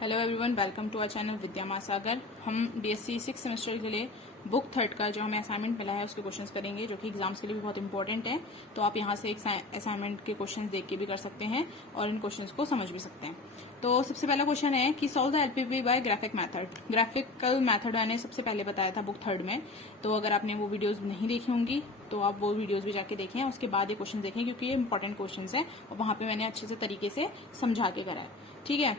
Hello everyone, welcome to our channel Vidya Mahasagar. हम BSc 6 semester के लिए बुक 3 का जो हमें असाइनमेंट मिला है उसके क्वेश्चंस करेंगे, जो कि एग्जाम्स के लिए भी बहुत इंपॉर्टेंट है। तो आप यहां से एक असाइनमेंट के क्वेश्चंस देख के भी कर सकते हैं और इन क्वेश्चंस को समझ भी सकते हैं। तो सबसे पहला क्वेश्चन है कि solve the LPP by graphic method. Graphical method मैंने सबसे पहले बताया था बुक 3 में। तो अगर आपने वो वीडियोज नहीं देखी होंगी तो आप वो वीडियोज भी जाके देखें, उसके बाद ये क्वेश्चन देखें, क्योंकि ये इंपॉर्टेंट क्वेश्चन है और वहां पे मैंने अच्छे से तरीके से समझा के करा है। ठीक है।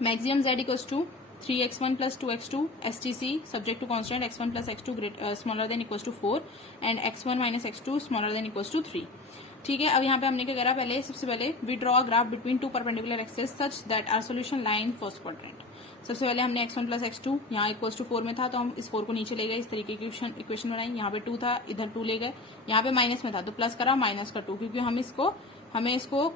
Maximum z equals to 3x1 plus 2x2 STC subject to constant x1 plus x2 smaller than equals to 4 and x1 minus x2 smaller than equals to 3। ठीक है। अब यहाँ पे हमने क्या करा, पहले सबसे पहले we draw graph between two perpendicular axes such that are solution line first quadrant. सबसे पहले हमने x1 प्लस x2 यहाँ इक्वल्स टू 4 में था, तो हम इस 4 को नीचे ले गए, इस तरीके की इक्वेशन बनाई। यहाँ पे 2 था, इधर 2 ले गए, यहाँ पे माइनस में था तो प्लस करा, माइनस का 2, क्योंकि हमें इसको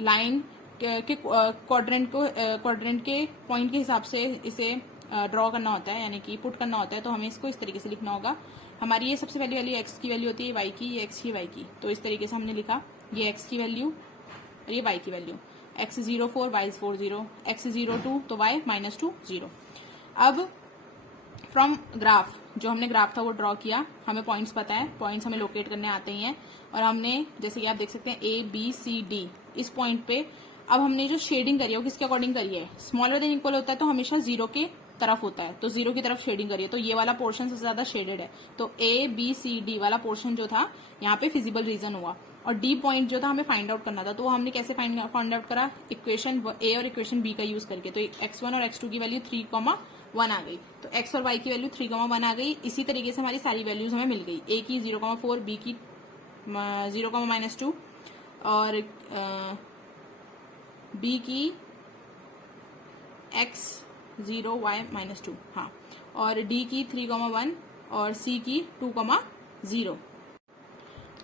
लाइन के क्वाड्रेंट के पॉइंट के हिसाब से इसे ड्रॉ करना होता है, यानी कि पुट करना होता है। तो हमें इसको इस तरीके से लिखना होगा। हमारी ये सबसे पहली वैल्यू x की वैल्यू होती है, y की, ये x की, y की। तो इस तरीके से हमने लिखा, ये x की वैल्यू और ये y की वैल्यू। x 0 4, y 4 0, x 0 2 तो y -2 0। अब फ्रॉम ग्राफ, जो हमने ग्राफ था वो ड्रॉ किया, हमें पॉइंट्स पता है, पॉइंट्स हमें लोकेट करने आते ही हैं। और हमने, जैसे कि आप देख सकते हैं, ए बी सी डी, इस पॉइंट पे अब हमने जो शेडिंग करी है वो किसके अकॉर्डिंग करी है, स्मॉलर देन इक्वल होता है तो हमेशा 0 के तरफ होता है, तो 0 की तरफ शेडिंग करी है। तो ये वाला पोर्शन सबसे ज्यादा शेडेड है, तो ए बी सी डी वाला पोर्शन जो था यहाँ पे फिजिबल रीजन हुआ। और डी पॉइंट जो था हमें फाइंड आउट करना था, तो वो हमने कैसे फाइंड आउट करा, इक्वेशन ए और इक्वेशन बी का यूज करके। तो x1 और x2 की वैल्यू 3,1 आ गई, तो x और y की वैल्यू 3,1 आ गई। इसी तरीके से हमारी सारी वैल्यूज हमें मिल गई, a की 0,4, b की 0,-2 और b की x 0 y -2, हाँ, और d की 3,1 और c की 2,0।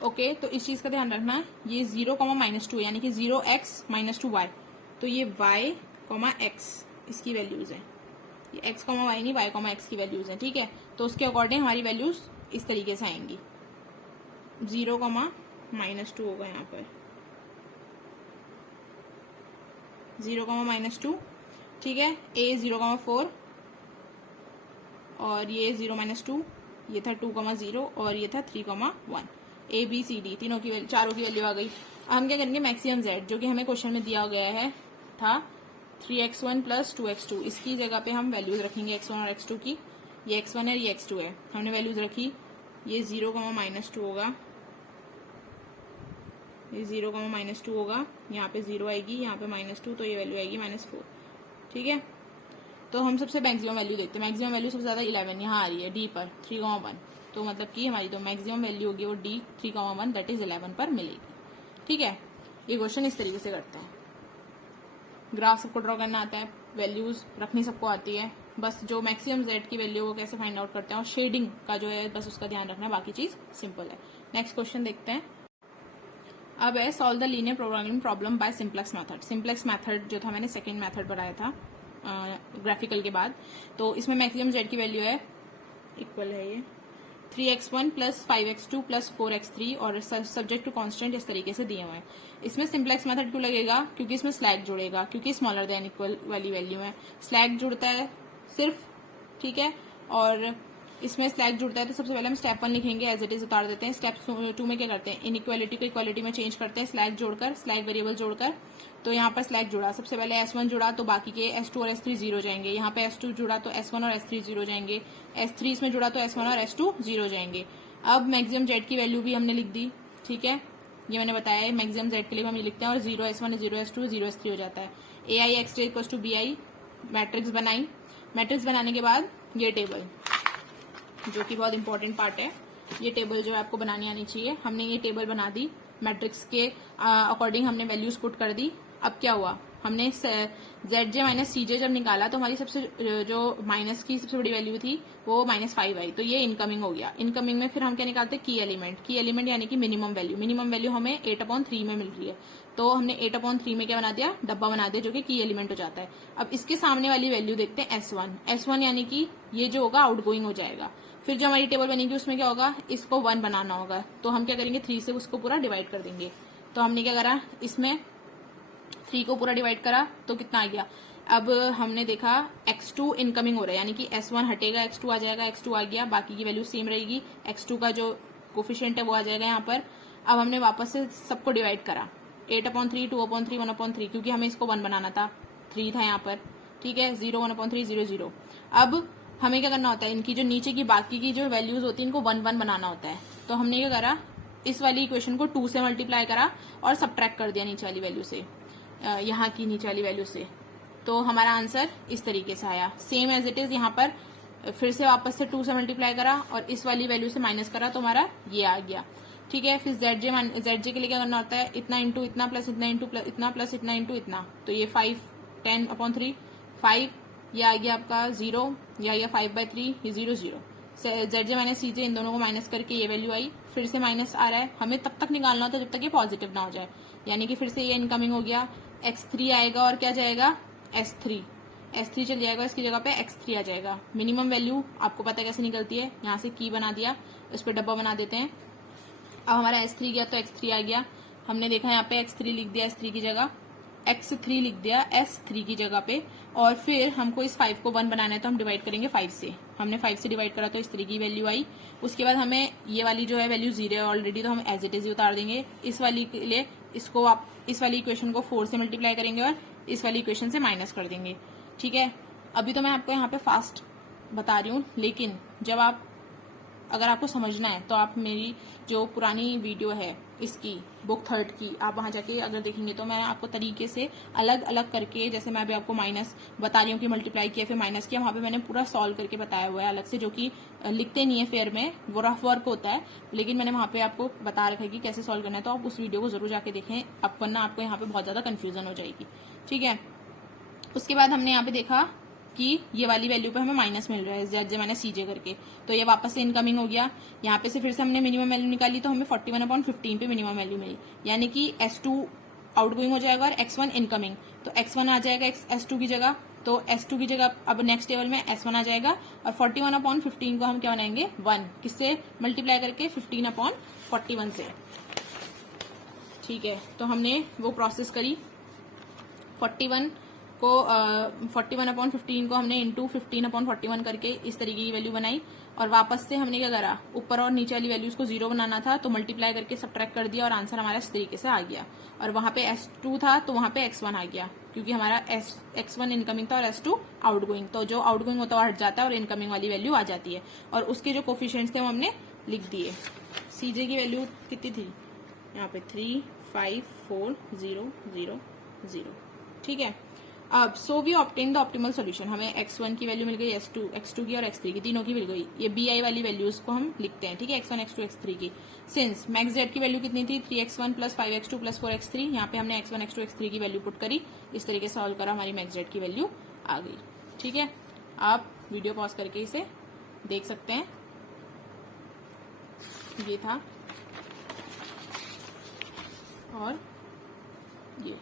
ओके, तो इस चीज का ध्यान रखना, ये 0,-2 यानी कि 0x -2y, तो ये y, x इसकी वैल्यूज है, ये x, y नहीं, y, x की वैल्यूज है। ठीक है, तो उसके अकॉर्डिंग हमारी वैल्यूज इस तरीके से आएंगी। 0,-2 होगा यहाँ पर, 0,-2। ठीक है, a 0,4 और ये 0-2, ये था 2,0 और ये था 3,1। a b c d तीनों की वैल्यू, चारों की वैल्यू आ गई। अब हम क्या करेंगे, मैक्सिमम z, जो कि हमें क्वेश्चन में दिया गया है था 3x1 प्लस 2x2, इसकी जगह पे हम वैल्यूज रखेंगे x1 और x2 की। ये x1 है, ये x2 है, हमने वैल्यूज रखी। ये 0,-2 होगा, ये 0,-2 होगा, यहाँ पे 0 आएगी, यहाँ पे -2, तो ये वैल्यू आएगी -4। ठीक है, तो हम सबसे मैक्सिमम वैल्यू देखते हैं। मैक्सिमम वैल्यू सबसे ज्यादा 11 यहाँ आ रही है, डी पर 3,1, तो मतलब कि हमारी जो मैक्सिमम वैल्यू होगी वो डी 3,1 दैट इज 11 पर मिलेगी। ठीक है, ये क्वेश्चन इस तरीके से करते हैं। ग्राफ सबको ड्रॉ करना आता है, वैल्यूज रखनी सबको आती है, बस जो मैक्सिमम जेड की वैल्यू वो कैसे फाइंड आउट करते हैं, और शेडिंग का जो है बस उसका ध्यान रखना, बाकी चीज सिंपल है। नेक्स्ट क्वेश्चन देखते हैं। अब है solve the linear programming problem by simplex method. Simplex method जो था, मैंने सेकंड मेथड बनाया था ग्राफिकल के बाद। तो इसमें मैक्सिमम जेड की वैल्यू है, इक्वल है ये 3x1 plus 5x2 plus 4x3 और सब्जेक्ट टू कांस्टेंट इस तरीके से दिए हुए हैं। इसमें सिंप्लेक्स मेथड क्यों लगेगा, क्योंकि इसमें स्लैग जुड़ेगा, क्योंकि स्मॉलर देन इक्वल वाली वैल्यू है, स्लैग जुड़ता है सिर्फ। ठीक है, और इसमें स्लैग जुड़ता है तो सबसे पहले हम स्टेप 1 लिखेंगे, एज इट इज उतार देते हैं। स्टेप 2 में क्या करते हैं, इनइक्वालिटी को इक्वालिटी में चेंज करते हैं, स्लैग जोड़कर, स्लैग वेरिएबल जोड़कर। तो यहाँ पर स्लैग जुड़ा, सबसे पहले S1 जुड़ा तो बाकी के S2 और S3 0 जाएंगे। यहाँ पे S2 जुड़ा तो S1 और S3 0 जाएंगे। S3 इसमें जुड़ा तो S1 और S2 0 जाएंगे। अब मैक्सिमम जेड की वैल्यू भी हमने लिख दी। ठीक है, ये मैंने बताया है, मैक्सिमम जेड के लिए हम लिखते हैं, और 0 S1 0 S2 0 S3 हो जाता है। AI X equal to BI, matrix बनाई। मैट्रिक्स बनाने के बाद ये टेबल, जो कि बहुत इंपॉर्टेंट पार्ट है, ये टेबल जो है आपको बनानी आनी चाहिए। हमने ये टेबल बना दी, मैट्रिक्स के अकॉर्डिंग हमने वैल्यूज पुट कर दी। अब क्या हुआ, हमने ZJ माइनस CJ जब निकाला तो हमारी सबसे जो माइनस की सबसे बड़ी वैल्यू थी वो -5 आई, तो ये इनकमिंग हो गया। इनकमिंग में फिर हम क्या निकालते हैं, की एलिमेंट। की एलिमेंट यानी कि मिनिमम वैल्यू। मिनिमम वैल्यू हमें 8/3 में मिल रही है, तो हमने 8/3 में क्या बना दिया, डब्बा बना दिया, जो कि की एलिमेंट हो जाता है। अब इसके सामने वाली वैल्यू देखते हैं S1। S1 यानी कि ये जो होगा आउटगोइंग हो जाएगा। फिर जो हमारी टेबल बनेगी उसमें क्या होगा, इसको 1 बनाना होगा, तो हम क्या करेंगे, 3 से उसको पूरा डिवाइड कर देंगे। तो हमने क्या करा, इसमें 3 को पूरा डिवाइड करा तो कितना आ गया, अब हमने देखा x2 इनकमिंग हो रहा है, यानी कि S1 हटेगा, x2 आ जाएगा, x2 आ गया, बाकी की वैल्यू सेम रहेगी, x2 का जो कोफिशिएंट है वो आ जाएगा यहाँ पर। अब हमने वापस से सबको डिवाइड करा, 8/3, 2/3, 1/3, क्योंकि हमें इसको 1 बनाना था, 3 था यहाँ पर, ठीक है, 0, 1/3, 0, 0। अब हमें क्या करना होता है, इनकी जो नीचे की बाकी की जो वैल्यूज होती है इनको 1, 1 बनाना होता है। तो हमने क्या करा, इस वाली इक्वेशन को 2 से मल्टीप्लाई करा और सब्ट्रैक्ट कर दिया नीचे वाली वैल्यू से, यहाँ की नीचे वाली वैल्यू से। तो हमारा आंसर इस तरीके से आया, सेम एज इट इज। यहाँ पर फिर से वापस से 2 से मल्टीप्लाई करा और इस वाली वैल्यू से माइनस करा, तो हमारा ये आ गया, ठीक है। फिर जेड के लिए क्या करना होता है, इतना इंटू इतना प्लस इतना इंटू इतना प्लस इतना इंटू इतना, तो ये 5, 10/3, 5, ये आ गया आपका 0, ये आ गया 5/3, ये 0, 0। जेड माइनस सी जे, इन दोनों को माइनस करके ये वैल्यू आई, फिर से माइनस आ रहा है, हमें तब तक निकालना होता है जब तक ये पॉजिटिव ना हो जाए, यानी कि फिर से ये इनकमिंग हो गया, x3 आएगा और क्या जाएगा, S3 चल जाएगा, इसकी जगह पे x3 आ जाएगा। मिनिमम वैल्यू आपको पता है कैसे निकलती है, यहाँ से की बना दिया, इस पर डब्बा बना देते हैं। अब हमारा S3 गया तो x3 आ गया, हमने देखा यहाँ पे x3 लिख दिया, S3 की जगह x3 लिख दिया S3 की जगह पे, और फिर हमको इस 5 को 1 बनाना है तो हम डिवाइड करेंगे 5 से। हमने 5 से डिवाइड करा तो इस 3 की वैल्यू आई। उसके बाद हमें ये वाली जो है वैल्यू 0 है ऑलरेडी, तो हम एज इट इज ही उतार देंगे। इस वाली के लिए इसको आप इस वाली इक्वेशन को 4 से मल्टीप्लाई करेंगे और इस वाली इक्वेशन से माइनस कर देंगे, ठीक है। अभी तो मैं आपको यहाँ पे फास्ट बता रही हूँ, लेकिन जब अगर आपको समझना है तो आप मेरी जो पुरानी वीडियो है इसकी बुक 3 की, आप वहां जाके अगर देखेंगे तो मैं आपको तरीके से अलग अलग करके, जैसे मैं अभी आपको माइनस बता रही हूँ कि मल्टीप्लाई किया फिर माइनस किया, वहां पे मैंने पूरा सॉल्व करके बताया हुआ है अलग से, जो कि लिखते नहीं है फेयर में, वो रफ वर्क होता है, लेकिन मैंने वहां पे आपको बता रखा है कि कैसे सॉल्व करना है। तो आप उस वीडियो को जरूर जाके देखें, अब वरना आपको यहाँ पे बहुत ज्यादा कंफ्यूजन हो जाएगी, ठीक है। उसके बाद हमने यहाँ पे देखा कि ये वाली वैल्यू पे हमें माइनस मिल रहा है जेड माइनस सी जे करके, तो ये वापस से इनकमिंग हो गया। यहाँ पे से फिर से हमने मिनिमम वैल्यू निकाली तो हमें 41/15 पे मिनिमम वैल्यू मिली, यानी कि S2 आउटगोइंग हो जाएगा और x1 इनकमिंग, तो x1 आ जाएगा S2 की जगह, तो S2 की जगह अब नेक्स्ट टेबल में S1 आ जाएगा, और 41/15 को हम क्या बनाएंगे 1, किससे मल्टीप्लाई करके 15/41 से, ठीक है। तो हमने वो प्रोसेस करी, 41/15 को हमने इंटू 15/41 करके इस तरीके की वैल्यू बनाई, और वापस से हमने क्या करा, ऊपर और नीचे वाली वैल्यूज को 0 बनाना था तो मल्टीप्लाई करके सब्ट्रैक्ट कर दिया और आंसर हमारा इस तरीके से आ गया। और वहां पे S2 था तो वहां पे x1 आ गया, क्योंकि हमारा x1 इनकमिंग था और S2 आउटगोइंग, तो जो आउटगोइंग होता है वो हट जाता है और इनकमिंग वाली वैल्यू आ जाती है, और उसके जो कोफिशिएंट्स थे वो हमने लिख दिए। सीजे की वैल्यू कितनी थी यहाँ पे, 3, 5, 4, 0, 0, 0, ठीक है। अब so we obtain the optimal solution, हमें x1 की वैल्यू मिल गई, x2 की और x3 की, तीनों की मिल गई। ये bi वाली वैल्यूज को हम लिखते हैं, ठीक है, x1, x2, x3 की। सिंस मैक्स जेड की वैल्यू कितनी थी, 3x1 plus 5x2 plus 4x3, यहाँ पे हमने x1, x2, x3 की वैल्यू पुट करी, इस तरीके से सॉल्व करा, हमारी मैक्स जेड की वैल्यू आ गई, ठीक है। आप वीडियो पॉज करके इसे देख सकते हैं, ये था और ये।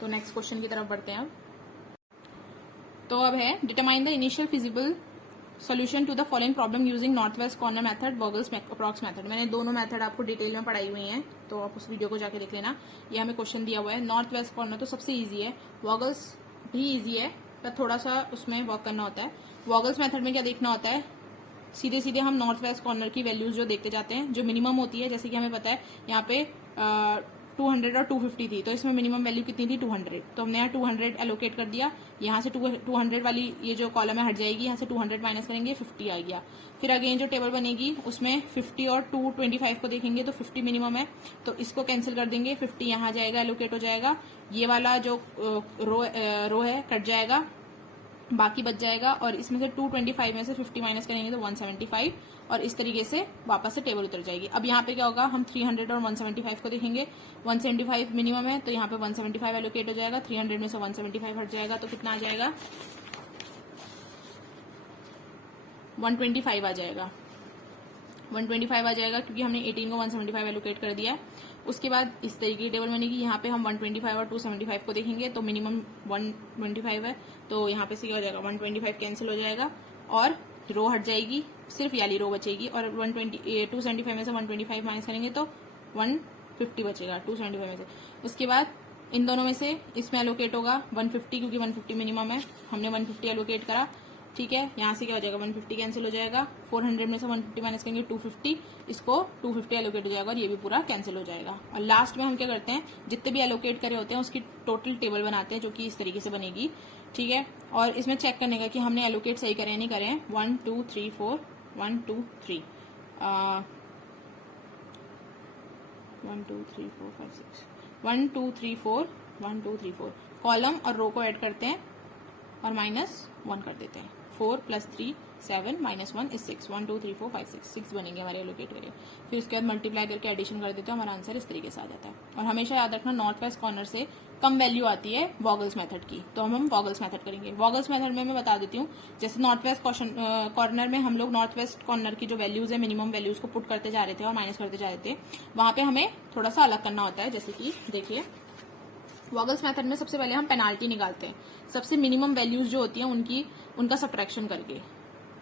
तो नेक्स्ट क्वेश्चन की तरफ बढ़ते हैं अब। तो अब है determine the initial feasible solution to the following problem using north west corner method, Vogel's approx method. मैंने दोनों मेथड आपको डिटेल में पढ़ाई हुई हैं, तो आप उस वीडियो को जाके देख लेना। ये हमें क्वेश्चन दिया हुआ है, नॉर्थ वेस्ट कॉर्नर तो सबसे ईजी है, वॉगल्स भी ईजी है पर थोड़ा सा उसमें वर्क करना होता है। वॉगल्स मेथड में क्या देखना होता है, सीधे सीधे हम नॉर्थ वेस्ट कॉर्नर की वैल्यूज जो देखते जाते हैं, जो मिनिमम होती है, जैसे कि हमें पता है यहाँ पे 200 और 250 थी, तो इसमें मिनिमम वैल्यू कितनी थी 200, तो हमने यहाँ 200 एलोकेट कर दिया, यहाँ से 200 वाली ये जो कॉलम है हट जाएगी, यहाँ से 200 माइनस करेंगे 50 आ गया। फिर अगेन जो टेबल बनेगी उसमें 50 और 225 को देखेंगे तो 50 मिनिमम है, तो इसको कैंसिल कर देंगे, 50 यहाँ जाएगा एलोकेट हो जाएगा, ये वाला जो रो है कट जाएगा, बाकी बच जाएगा, और इसमें से 225 में से 50 माइनस करेंगे तो 175, और इस तरीके से वापस से टेबल उतर जाएगी। अब यहाँ पे क्या होगा, हम 300 और 175 को देखेंगे, 175 मिनिमम है तो यहाँ पे 175 एलोकेट हो जाएगा, 300 में से 175 हट जाएगा तो कितना आ जाएगा 125 आ जाएगा, 125 आ जाएगा, क्योंकि हमने 18 को 175 एलोकेट कर दिया है। उसके बाद इस तरीके की टेबल बनेगी, यहाँ पे हम 125 और 275 को देखेंगे तो मिनिमम 125 है, तो यहाँ पे से क्या हो जाएगा 125 कैंसिल हो जाएगा और रो हट जाएगी, सिर्फ ये वाली रो बचेगी और 275 में से 125 माइनस करेंगे तो 150 बचेगा 275 में से। उसके बाद इन दोनों में से इसमें एलोकेट होगा 150, क्योंकि 150 मिनिमम है, हमने 150 एलोकेट करा। ठीक है, यहाँ से क्या हो जाएगा, 150 कैंसिल हो जाएगा, 400 में से 150 माइनस करेंगे 250, इसको 250 एलोकेट हो जाएगा और ये भी पूरा कैंसिल हो जाएगा। और लास्ट में हम क्या करते हैं, जितने भी एलोकेट करे होते हैं उसकी टोटल टेबल बनाते हैं, जो कि इस तरीके से बनेगी। ठीक है, और इसमें चेक करने का कि हमने एलोकेट सही करे नहीं करे। 1 2 3 4 1 2 3 1 2 3 4 5 6 1 2 3 4 1 2 3 4 कॉलम और रो को ऐड करते हैं और -1 कर देते हैं। 4 + 3 7 -1 is 6 1 2 3 4 5 6 बनेंगे हमारे एलोकेट करें। फिर उसके बाद मल्टीप्लाई करके एडिशन कर देते हैं, हमारा आंसर इस तरीके से आ जाता है। और हमेशा याद रखना नॉर्थ वेस्ट कॉर्नर से कम वैल्यू आती है वॉगल्स मेथड की, तो हम वॉगल्स मेथड करेंगे। वॉगल्स मेथड में मैं बता देती हूँ, जैसे नॉर्थ वेस्ट कॉर्नर में हम लोग नॉर्थ वेस्ट कॉर्नर की जो वैल्यूज है मिनिमम वैल्यूज को पुट करते जा रहे थे और माइनस करते जा रहे थे, वहां पे हमें थोड़ा सा अलग करना होता है। जैसे कि देखिए, वॉगल्स मेथड में सबसे पहले हम पेनाल्टी निकालते हैं, सबसे मिनिमम वैल्यूज जो होती हैं उनका सब्ट्रैक्शन करके।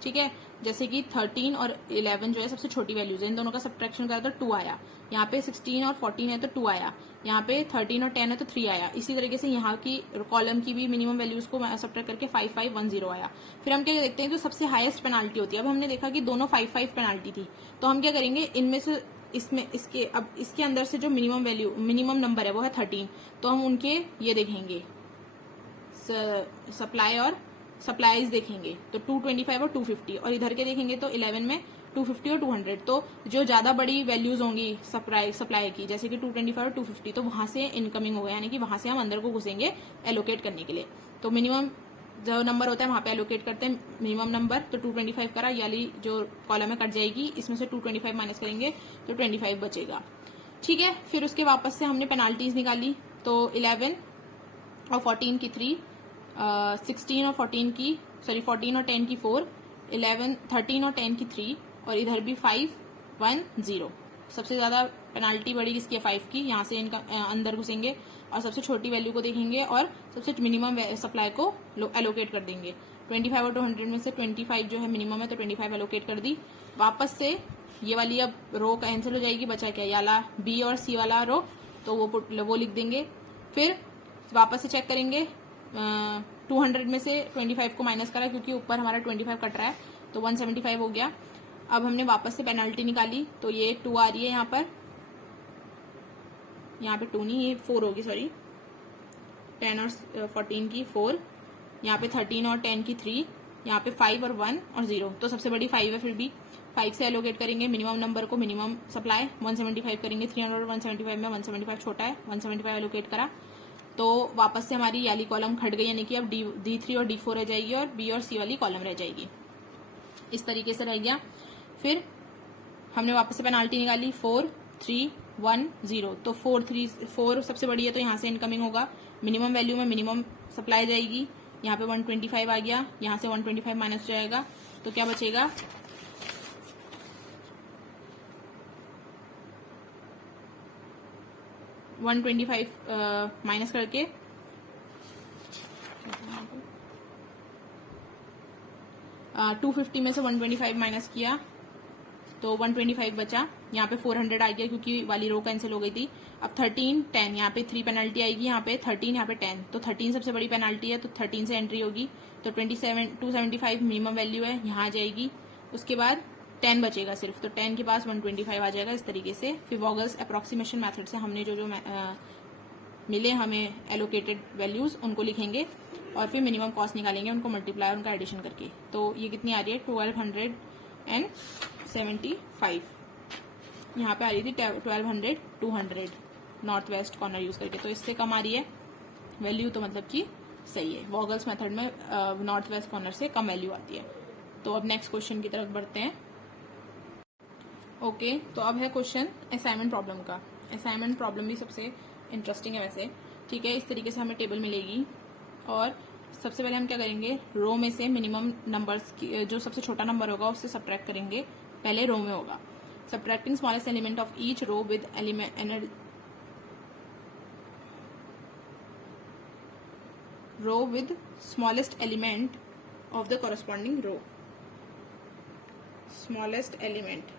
ठीक है, जैसे कि 13 और 11 जो है सबसे छोटी वैल्यूज है, इन दोनों का सब्ट्रैक्शन करा तो 2 आया। यहाँ पे 16 और 14 है तो 2 आया। यहाँ पे 13 और 10 है तो 3 आया। इसी तरीके से यहाँ की कॉलम की भी मिनिमम वैल्यूज को सब्ट्रैक्ट करके 5 5 1 0 आया। फिर हम क्या देखते हैं, जो सबसे हाईएस्ट पेनाल्टी होती है, अब हमने देखा कि दोनों 5 5 पेनाल्टी थी, तो हम क्या करेंगे, इनमें से इसके अंदर से जो मिनिमम नंबर है वो है 13, तो हम उनके ये देखेंगे सप्लाईज देखेंगे तो 225 और 250, और इधर के देखेंगे तो 11 में 250 और 200। तो जो ज्यादा बड़ी वैल्यूज होंगी सप्लाई की, जैसे कि 225 और 250, तो वहां से इनकमिंग होगा, यानी कि वहां से हम अंदर को घुसेंगे एलोकेट करने के लिए। तो मिनिमम जो नंबर होता है वहां पे एलोकेट करते हैं मिनिमम नंबर, तो 225 करा, यानी जो कॉलम में कट जाएगी, इसमें से 225 माइनस करेंगे तो 25 बचेगा। ठीक है, फिर उसके वापस से हमने पेनाल्टीज निकाली, तो 11 और 14 की 3, 16 और 14 की 14 और 10 की 4, 11 13 और 10 की 3, और इधर भी 5 1 0। सबसे ज्यादा पेनाल्टी बड़ी किसकी है, 5 की, यहाँ से इनका अंदर घुसेंगे और सबसे छोटी वैल्यू को देखेंगे और सबसे मिनिमम सप्लाई को एलोकेट कर देंगे। 25 और 200 में से 25 जो है मिनिमम है, तो 25 एलोकेट कर दी। वापस से ये वाली अब रो कैंसिल हो जाएगी, बचा क्या, याला बी और सी वाला रो, तो वो लिख देंगे। फिर वापस से चेक करेंगे, 200 में से 25 को माइनस करा, क्योंकि ऊपर हमारा 25 कट रहा है, तो 175 हो गया। अब हमने वापस से पेनाल्टी निकाली, तो ये 2 आ रही है यहाँ पर, यहाँ पे 2 नहीं, ये 4 होगी, सॉरी, 10 और 14 की 4, यहाँ पे 13 और 10 की 3, यहाँ पे 5 और 1 और 0, तो सबसे बड़ी 5 है। फिर भी 5 से एलोकेट करेंगे मिनिमम नंबर को, मिनिमम सप्लाई 175 करेंगे, 300 और 175 में 175 छोटा है, 175 एलोकेट करा, तो वापस से हमारी वाली कॉलम खट गई, यानी कि अब D3 और D4 रह जाएगी और B और C वाली कॉलम रह जाएगी। इस तरीके से रह गया। फिर हमने वापस से पेनाल्टी निकाली, 4 3 1 0, तो 4 सबसे बड़ी है, तो यहाँ से इनकमिंग होगा, मिनिमम वैल्यू में मिनिमम सप्लाई जाएगी, यहाँ पे 125 आ गया, यहाँ से 125 माइनस हो जाएगा, तो क्या बचेगा, 125 माइनस करके 250 में से 125 माइनस किया, तो 125 बचा। यहाँ पे 400 आ गया, क्योंकि वाली रो कैंसिल हो गई थी। अब 13 10, यहाँ पे 3 पेनल्टी आएगी, यहाँ पे 13, यहाँ पे 10, तो 13 सबसे बड़ी पेनल्टी है, तो 13 से एंट्री होगी, तो 275 मिनिमम वैल्यू है, यहाँ आ जाएगी। उसके बाद 10 बचेगा सिर्फ, तो 10 के पास 125 आ जाएगा। इस तरीके से फिर वॉगल्स अप्रोक्सीमेशन मेथड से हमने जो मिले हमें एलोकेटेड वैल्यूज उनको लिखेंगे और फिर मिनिमम कॉस्ट निकालेंगे, उनको मल्टीप्लाई उनका एडिशन करके। तो ये कितनी आ रही है, 1275 यहाँ पे आ रही थी 1200 200 नॉर्थ वेस्ट कॉर्नर यूज करके, तो इससे कम आ रही है वैल्यू, तो मतलब कि सही है। वॉगल्स मेथड में नॉर्थ वेस्ट कॉर्नर से कम वैल्यू आती है। तो अब नेक्स्ट क्वेश्चन की तरफ बढ़ते हैं। ओके, तो अब है क्वेश्चन असाइनमेंट प्रॉब्लम का। असाइनमेंट प्रॉब्लम भी सबसे इंटरेस्टिंग है वैसे। ठीक है, इस तरीके से हमें टेबल मिलेगी और सबसे पहले हम क्या करेंगे, रो में से मिनिमम नंबर्स की जो सबसे छोटा नंबर होगा उससे सब्ट्रैक्ट करेंगे। पहले रो में होगा, subtracting smallest element of each row with smallest element of the corresponding row. Smallest element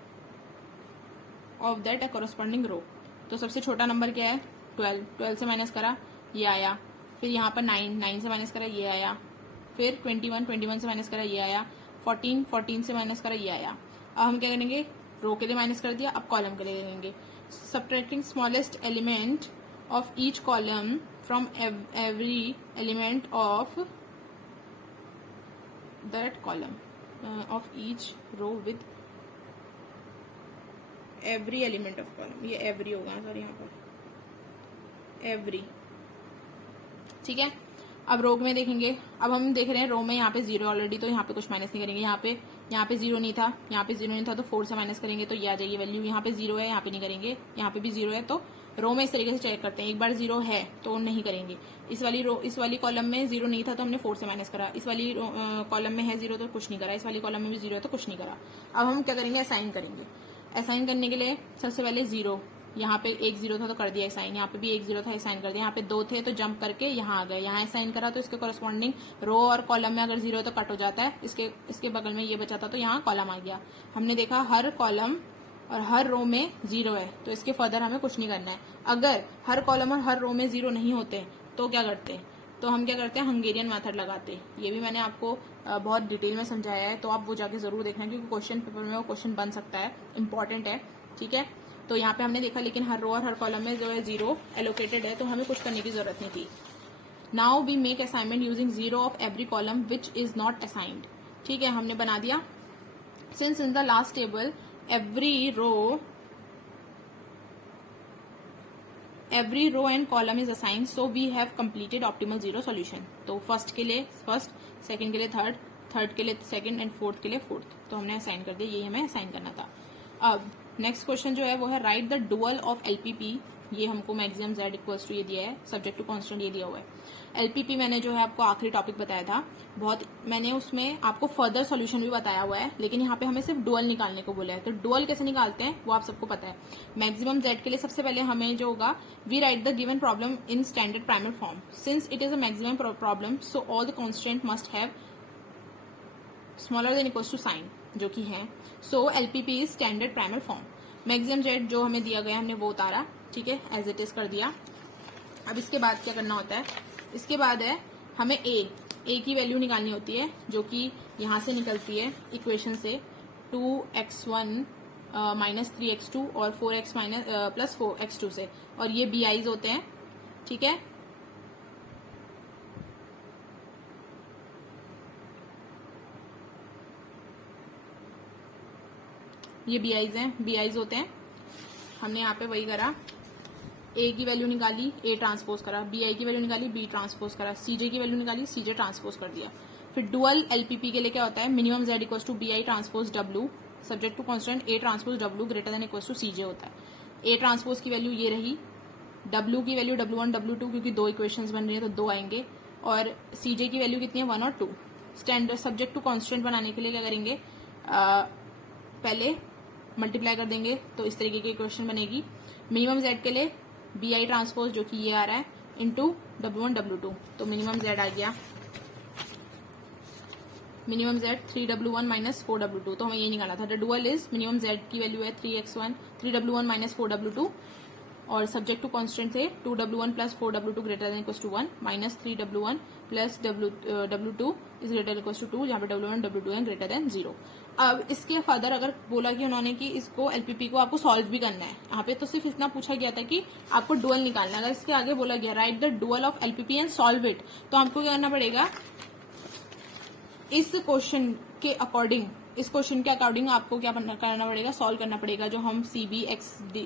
of that a corresponding row. तो सबसे छोटा नंबर क्या है 12, 12 से माइनस करा ये आया, फिर यहाँ पर 9, 9 से माइनस करा ये आया, फिर 21, 21 से माइनस करा ये आया, 14, 14 से माइनस करा ये आया। अब हम क्या करेंगे, रो के लिए माइनस कर दिया, अब कॉलम के लिए करेंगे। Subtracting smallest element of each column from every element of that column of each row with every element of column, ये एवरी होगा सर यहाँ पर एवरी, ठीक है। अब रो में देखेंगे, अब हम देख रहे हैं रो में यहाँ पे 0 ऑलरेडी, तो यहाँ पे कुछ माइनस नहीं करेंगे। यहाँ पे 0 नहीं था, यहाँ पे 0 नहीं था, तो 4 से माइनस करेंगे तो ये आ जाएगी वैल्यू। यहाँ पे 0 है, यहाँ पे नहीं करेंगे, यहाँ पे भी 0 है, तो रो में इस तरीके से चेक करते हैं। एक बार 0 है तो नहीं करेंगे। इस वाली कॉलम में 0 नहीं था तो हमने 4 से माइनस करा। इस वाली कॉलम में है 0 तो कुछ नहीं करा, इस वाली कॉलम में भी 0 है तो कुछ नहीं करा। अब हम क्या करेंगे, असाइन करेंगे। असाइन करने के लिए सबसे पहले 0, यहाँ पे 1 0 था तो कर दिया असाइन, यहाँ पे भी 1 0 था असाइन कर दिया, यहाँ पे 2 थे तो जंप करके यहाँ आ गए, यहाँ असाइन करा तो इसके कॉरस्पॉन्डिंग रो और कॉलम में अगर 0 है तो कट हो जाता है, इसके बगल में ये बचा था तो यहाँ कॉलम आ गया। हमने देखा हर कॉलम और हर रो में 0 है तो इसके फर्दर हमें कुछ नहीं करना है। अगर हर कॉलम और हर रो में 0 नहीं होते तो क्या करते हैं, तो हम क्या करते हैं, हंगेरियन मेथड लगाते हैं। ये भी मैंने आपको बहुत डिटेल में समझाया है, तो आप वो जाके जरूर देखना क्योंकि क्वेश्चन पेपर में वो क्वेश्चन बन सकता है, इंपॉर्टेंट है, ठीक है। तो यहाँ पे हमने देखा लेकिन हर रो और हर कॉलम में जो है 0 एलोकेटेड है तो हमें कुछ करने की जरूरत नहीं थी। Now we make assignment using 0 of every column which is not assigned, ठीक है, हमने बना दिया। Since in the last table every row and column is assigned, so we have completed optimal 0 solution। तो फर्स्ट के लिए फर्स्ट, सेकंड के लिए थर्ड, थर्ड के लिए सेकंड एंड फोर्थ के लिए फोर्थ, तो हमने असाइन कर दिया, यही हमें असाइन करना था। अब नेक्स्ट क्वेश्चन जो है वो है right the dual of LPP. ये हमको मैक्सिमम z इक्वल्स टू ये दिया है, सब्जेक्ट टू कांस्टेंट ये दिया हुआ है। एलपीपी मैंने जो है आपको आखिरी टॉपिक बताया था, मैंने उसमें आपको फर्दर सॉल्यूशन भी बताया हुआ है, लेकिन यहाँ पे हमें सिर्फ डुअल निकालने को बोला है। तो डुअल कैसे निकालते हैं वो आप सबको पता है। मैक्सिमम z के लिए सबसे पहले हमें जो होगा, we write the given problem in standard primal form. Since it is a maximum problem so all the constant must have smaller than equals to sign, जो कि है। So LPP is standard primal form. Maximum z जो हमें दिया गया हमने वो उतारा, ठीक है, एज इट इज कर दिया। अब इसके बाद क्या करना होता है, इसके बाद है हमें a की वैल्यू निकालनी होती है, जो कि यहाँ से निकलती है इक्वेशन से 2x1 माइनस 3x2 और 4x प्लस 4x2 से, और ये bi's होते हैं, ठीक है। ये bi's होते हैं। हमने यहाँ पे वही करा, a की वैल्यू निकाली, a ट्रांसपोज करा, bi की वैल्यू निकाली, b ट्रांसपोज करा, cj की वैल्यू निकाली, cj ट्रांसपोज कर दिया। फिर डुअल एलपीपी के लिए क्या होता है, minimum z equals to bi transpose w subject to constant a transpose w greater than equals to cj होता है। a ट्रांसपोज की वैल्यू ये रही, w की वैल्यू w1 w2 क्योंकि 2 इक्वेशंस बन रही है तो 2 आएंगे, और cj की वैल्यू कितनी है 1 और 2। स्टैंडर्ड सब्जेक्ट टू कांस्टेंट बनाने के लिए क्या करेंगे, पहले मल्टीप्लाई कर देंगे तो इस तरीके की इक्वेशन बनेगी। मिनिमम z के लिए bi ट्रांसपोज जो कि ये आ रहा है इंटू w1 w2, तो मिनिमम z आ गया, minimum z 3w1 minus 4w2, तो हमें ये निकालना था। The dual is minimum z की वैल्यू है 3w1 माइनस 4w2 और सब्जेक्ट टू कांस्टेंट थे 2w1 plus 4w2 greater than equals to 1 minus 3w1 plus w2 is greater equals to 2, जहाँ पे w1 w2 है ग्रेटर देन 0। अब इसके further अगर बोला कि उन्होंने कि इसको एलपीपी को आपको सॉल्व भी करना है, यहाँ पे तो सिर्फ इतना पूछा गया था कि आपको डुअल निकालना है। अगर इसके आगे बोला गया right the dual of LPP and solve it, तो हमको क्या करना पड़ेगा, इस क्वेश्चन के अकॉर्डिंग आपको क्या करना पड़ेगा, सॉल्व करना पड़ेगा। जो हम CB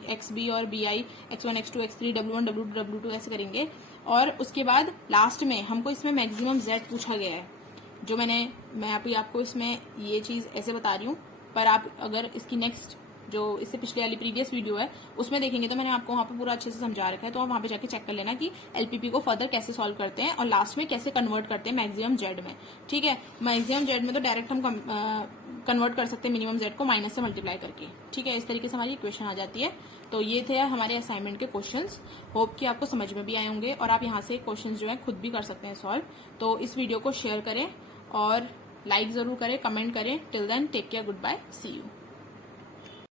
XB और BI X1 X2 X3 W1 W2 W2 ऐसे करेंगे, और उसके बाद लास्ट में हमको इसमें मैक्सिमम Z पूछा गया है। जो मैं अभी आपको इसमें ये चीज ऐसे बता रही हूँ, पर आप अगर इसकी नेक्स्ट जो इससे पिछले वाली प्रीवियस वीडियो है उसमें देखेंगे तो मैंने आपको वहाँ पे पूरा अच्छे से समझा रखा है, तो आप वहाँ पे जाके चेक कर लेना कि एलपीपी को फर्दर कैसे सॉल्व करते हैं और लास्ट में कैसे कन्वर्ट करते हैं मैक्सिमम जेड में, ठीक है। मैक्सिमम जेड में तो डायरेक्ट हम कन्वर्ट कर सकते हैं मिनिमम जेड को माइनस से मल्टीप्लाई करके, ठीक है। इस तरीके से हमारी इक्वेशन आ जाती है। तो ये थे हमारे असाइनमेंट के क्वेश्चंस, होप कि आपको समझ में भी आए होंगे और आप यहाँ से क्वेश्चंस जो है खुद भी कर सकते हैं सॉल्व। तो इस वीडियो को शेयर करें और लाइक जरूर करें, कमेंट करें। Till then take care, good bye, see you.